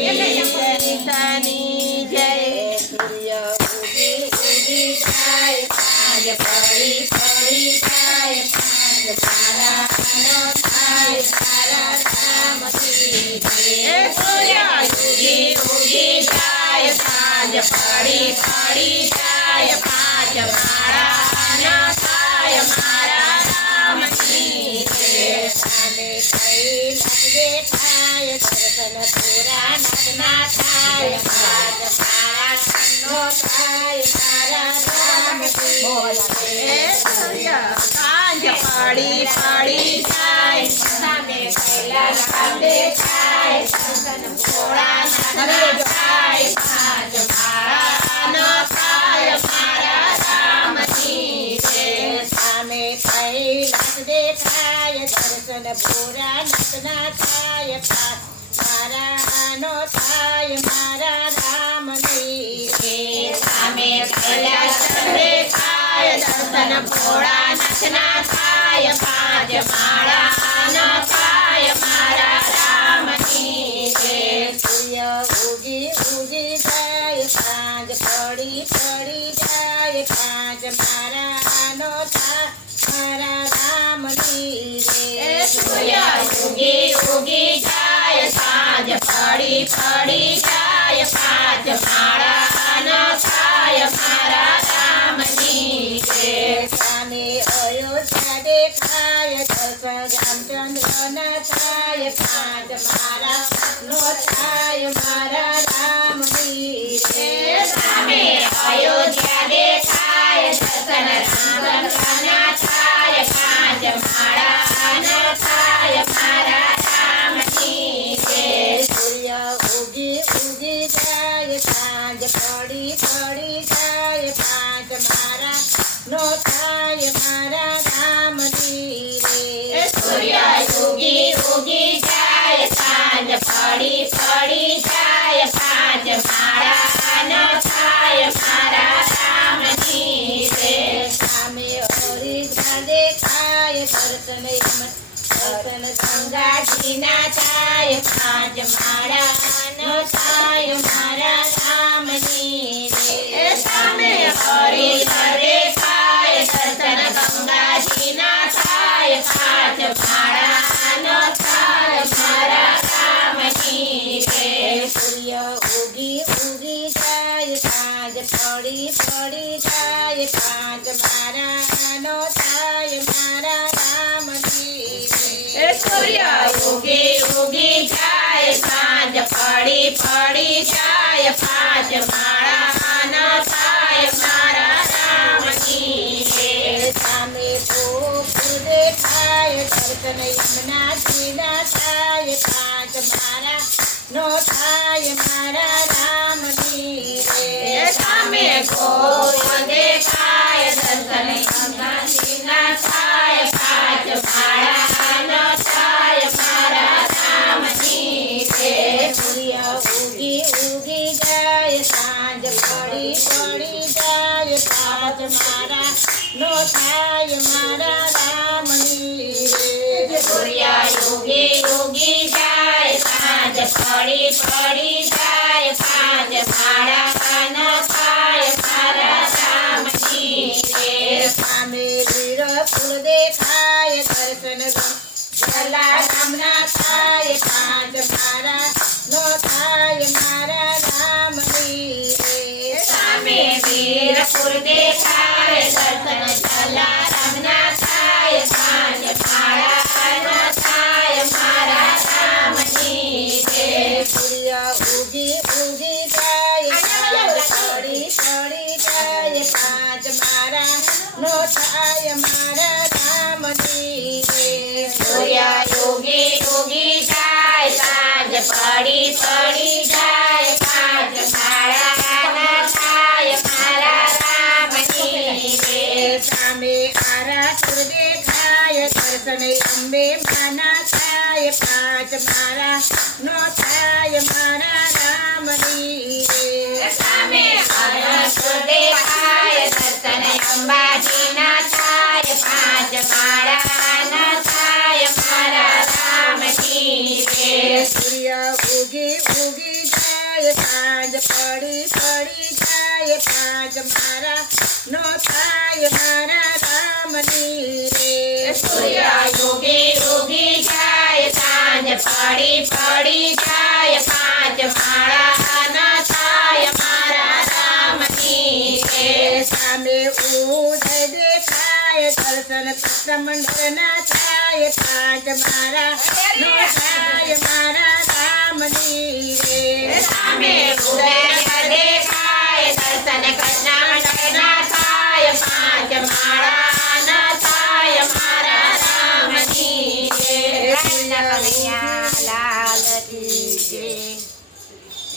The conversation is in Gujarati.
ગણેશની જય. સૂર્ય ઉગી ઉગી જાય સાંજ પડી પડી જાય સાંજ મારાનો થાય તારા રામની જય. સૂર્ય ઉગી ઉગી જાય સાંજ પડી પડી જાય પાંચ માળાનો થાય મારા રામની જય. સામે કૈલાસ દેખાય દર્શન પૂરા નગના થાય પાંચ માળાનો થાય મારા રામની જય. સૂર્ય સાંજ પડી પડી જાય સામે કૈલાસ દેખાય દર્શન પૂરા નગના થાય પાંચ માળાનો થાય મારા રામની જય. સામે કૈલાસ દેખાય દર્શન પૂરા નગના થાય મારાનો થાય મારા રામની જય. સામે કૈલાસ દેખાય દર્શન ભોળાનાથના થાય પાંચ માળાનો થાય મારા રામની જય. સૂર્ય ઉગી ઉગી જાય સાંજ પડી પડી જાય પાંચ મારાનો થાય મારા રામની જય. સૂર્ય ઉગી ઉગી જાય સાંજ પડી પડી જાય પાંચ માળાનો થાય મારા રામની જય. સામે અયોધ્યા દેખાય દર્શન રામચંદ્રના થાય પાંચ મારાનો થાય મારા રામની જય. સામે અયોધ્યા દેખાય દર્શન રામચંદ્રના થાય પાંચ માળાનો થાય મારા રામની જય. સૂર્ય ઉગી ઉગી જાય સાંજ પડી પડી જાય પાંચ મારાનો થાય મારા રામની જય. સૂર્ય ઉગી ઉગી જાય સાંજ પડી પડી જાય પાંચ માળાનો થાય મારા રામની જય. સામે હરિદ્વાર દેખાય દર્શન ગંગાજીના થાય પાંચ માળાનો થાય મારા રામની જય. સામે હરિદ્વાર દેખાય દર્શન ગંગાજીના થાય પાંચ માળાનો થાય મારા રામની જય. સૂર્ય ઉગી ઉગી જાય સાંજ પડી પડી જાય પાંચ મારાનો થાય મારા રામની જય. સૂર્ય ઉગી ઉગી જાય સાંજ પડી પડી જાય પાંચ માળાનો થાય મારા રામની જય. સામે ગોકુળ દેખાય દર્શન યમુનાજીના થાય પાંચ મારાનો થાય મારા રામની જય. સામે ગોકુળ દેખાય દર્શન ગંગાજીના થાય પાંચ માળાનો થાય મારા રામની જય. સૂર્ય ઉગી ઉગી જાય સાંજ પડી પડી જાય પાંચ મારાનો થાય મારા રામની જય. સૂર્ય ઉગી ઉગી જાય સાંજ પડી પડી જાય પાંચ માળાનો થાય મારા રામની જય. સામે વીરપુર દેખાય દર્શન જલારામના થાય પાંચ મારાનો થાય મારા રામની જય. સામે વીરપુર દેખાય દર્શન જલારામના થાય પાંચ માળાનો થાય મારા રામની જય. સૂર્ય ઉગી ઉગી જાય સાંજ પડી પડી જાય પાંચ મારાનો થાય મારા રામની જય. સૂર્ય ઉગી ઉગી જાય સાંજ પડી પડી જાય પાંચ માળાનો થાય મારા રામની જય. સામે આરાસુર દેખાય દર્શન અંબે માના થાય પાંચ મારાનો થાય મારા રામની જય. સામે આરાસુર દેખાય દર્શન અંબાજીના થાય પાંચ માળાનો થાય મારા રામની જય. સૂર્ય ઉગી ઉગી થાય સાંજ પડી પડી જાય પાંચ મારા નો થાય મારા રામની રે સૂર્ય ઉગી ઉગી જાય સાંજ પડી પડી જાય પાંચ માળા ન થાય મારા રામની રે સામે ઉદય દેખાય દર્શન કૃષ્ણ ના થાય પાંચ મારા નો થાય મારા રામની રે સામે ઉદય દેખાય દર્શન